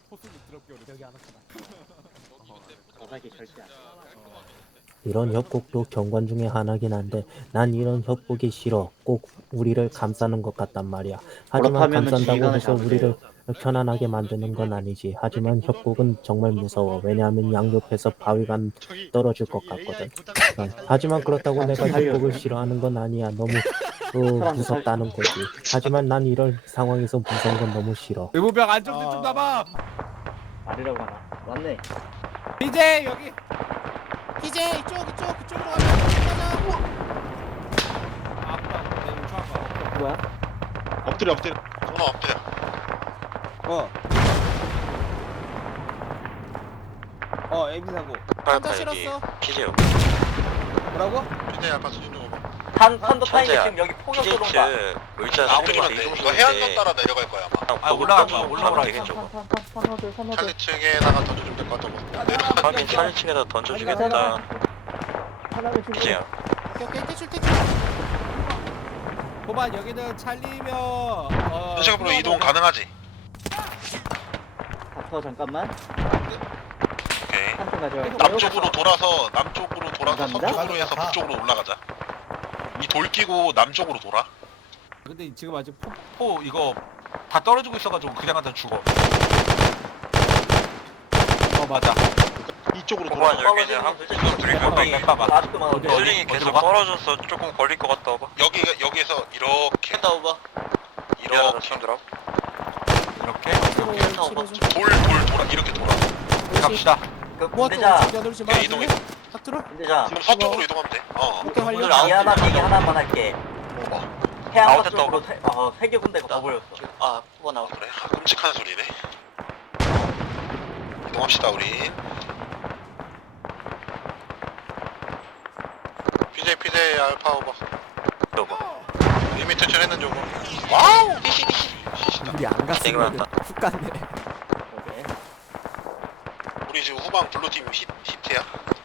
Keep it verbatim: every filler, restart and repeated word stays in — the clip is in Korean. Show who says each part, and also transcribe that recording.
Speaker 1: 포스도 드럽게 어렵.
Speaker 2: 여기 안 왔구나.
Speaker 3: 바닥이 절대 안 돼.
Speaker 4: 이런 협곡도 경관 중에 하나긴 한데 난 이런 협곡이 싫어. 꼭 우리를 감싸는 것 같단 말이야. 하지만
Speaker 3: 그렇다면은
Speaker 4: 감싼다고
Speaker 3: 지휘관을
Speaker 4: 해서
Speaker 3: 잡으세요.
Speaker 4: 우리를 편안하게 만드는 건 아니지. 하지만 협곡은 정말 무서워. 왜냐하면 양옆에서 바위가 떨어질 것 같거든. 어, 하지만 그렇다고 내가 협곡을 싫어하는 건 아니야. 너무 어, 무섭다는 거지. 하지만 난 이런 상황에서 무서운 건 너무 싫어.
Speaker 1: 의무병 안정된 좀 남아.
Speaker 3: 아니라고 하나. 맞네.
Speaker 1: 이제 여기. 이제 이쪽 이쪽 그쪽으로 가자. 가자. 아빠 내가 좋아가.
Speaker 3: 뭐야?
Speaker 5: 엎드려 엎드려.
Speaker 6: 전화 엎드려.
Speaker 5: 어. 어 에이비 사고.
Speaker 1: 혼자 실었어.
Speaker 7: 피제요.
Speaker 5: 뭐라고?
Speaker 6: 피제 알파 수준 좀 오버.
Speaker 3: 산 산도 타이게
Speaker 7: 천재야.
Speaker 3: 지금 여기 폭격
Speaker 7: 피제츠
Speaker 3: 들어온다.
Speaker 7: 의자
Speaker 6: 나오면 돼.
Speaker 7: 이동
Speaker 6: 이거 해안선 따라 내려갈 거야 아마.
Speaker 7: 아 올라가지 마 올라가면 되겠죠.
Speaker 3: 산호들 산호들.
Speaker 6: 산리층에다가 던져주면 될 것 같아. 내려가.
Speaker 7: 하긴 차례층에다 던져주겠다.
Speaker 3: 하나를 주고.
Speaker 7: 피제야.
Speaker 1: 오케이 오케이 퇴출 퇴출. 호반 여기는 찰리며. 어.
Speaker 6: 현식으로 이동 가능하지?
Speaker 3: 닥터 잠깐만.
Speaker 6: 오케이.
Speaker 3: 한층 가져와.
Speaker 6: 남쪽으로 돌아서 남쪽으로 돌아서
Speaker 3: 감사합니다.
Speaker 6: 서쪽으로 해서 북쪽으로 올라가자. 이 돌 끼고 남쪽으로 돌아.
Speaker 1: 근데 지금 아직 포,
Speaker 8: 포 이거 다 떨어지고 있어가지고 그냥 한테 죽어. 어 맞아.
Speaker 6: 이쪽으로 돌아.
Speaker 7: 호반 여기는 한국 둘이 몇
Speaker 8: 맵파 맞아.
Speaker 3: 아직도 많아.
Speaker 7: 수링이 계속 떨어져서 조금 걸릴 것 같다 오버.
Speaker 6: 여기 여기에서 이렇게
Speaker 7: 했다 오버.
Speaker 6: 이렇게
Speaker 7: 들어.
Speaker 8: 이렇게
Speaker 6: 돌 돌 돌아 이렇게 돌아.
Speaker 8: 갑시다.
Speaker 3: 그
Speaker 1: 모아또
Speaker 3: 군대장.
Speaker 1: 뛰어들지 마.
Speaker 6: 오케이, 이동, 이동.
Speaker 1: 딱 들어.
Speaker 3: 군대장.
Speaker 6: 지금 서쪽으로 이동하면 돼. 어.
Speaker 1: 오케이 완료.
Speaker 3: 오늘 미안한 얘기 하나만 할게.
Speaker 6: 뭐?
Speaker 3: 해안가
Speaker 7: 아웃됐다,
Speaker 3: 쪽으로 세, 어, 세계 군대가 더 보였어.
Speaker 7: 아 후반 나와.
Speaker 6: 그래? 아, 끔찍한 소리네. 이동합시다 우리. 피제 피제 알파 오버.
Speaker 7: 오버.
Speaker 6: 이미 퇴출했는 중. 와우.
Speaker 1: 우리 안 갔으면
Speaker 7: 땡겨놨다.
Speaker 1: 훅 갔네.
Speaker 3: 오케이.
Speaker 6: 우리 지금 후방 블루팀 히, 히트야.